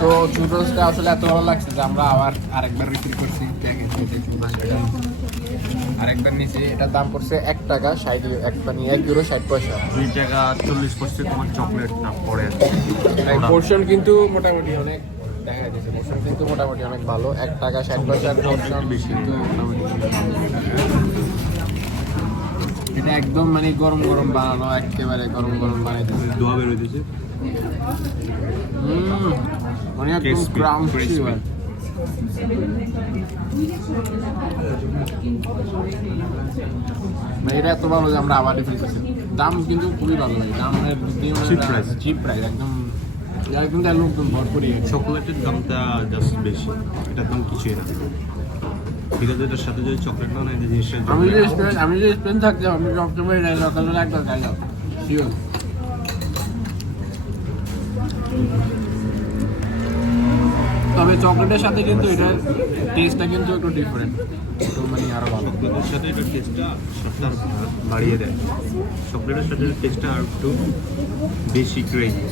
তো চুরোসটা আসলে এত ভালো লাগছে যে আমরা আবার আরেকবার রিপিট করছি আরেকবার নিচে এটার দাম পড়ছে 1 টাকা 60 মানে 1 ইউরো 60 পয়সা। 2 টাকা 40 তোমার চকলেটটা পড়ে। পোর্শন কিন্তু মোটামুটি অনেক দেখা যাচ্ছে, পোর্শন কিন্তু মোটামুটি অনেক ভালো। 1 টাকা 60 পয়সার পোর্শন বেশি কিন্তু মোটামুটি এটা একদম মানে গরম গরম বানানো, একেবারে গরম গরম বানাইতে দোয়া বের হইতেছে। মানে একদম ক্রাঞ্চি হয়। মানে এটা এত ভালো যে আমরা আবার রিফিল করছি। দাম কিন্তু খুবই ভালো লাগে, দামের চিপ প্রাইস একদম একদম লোকজন ভরপুরই। চকলেটের দামটা জাস্ট বেশি, এটার দাম কিছুই না। ঠিক আছে, এটার সাথে যদি চকলেট না এই জিনিসটা আমি যে স্পেন থাকতে আমি সবসময় সকালবেলা একবার খাই যাও শিওর। তবে চকলেটের সাথে কিন্তু এটার টেস্টটা কিন্তু একটু ডিফারেন্ট, একটু মানে আরো ভালো। চকলেটের সাথে এটার টেস্টটা সবটা বাড়িয়ে দেয়। চকলেটের সাথে টেস্টটা আর একটু বেশি ক্রেজি।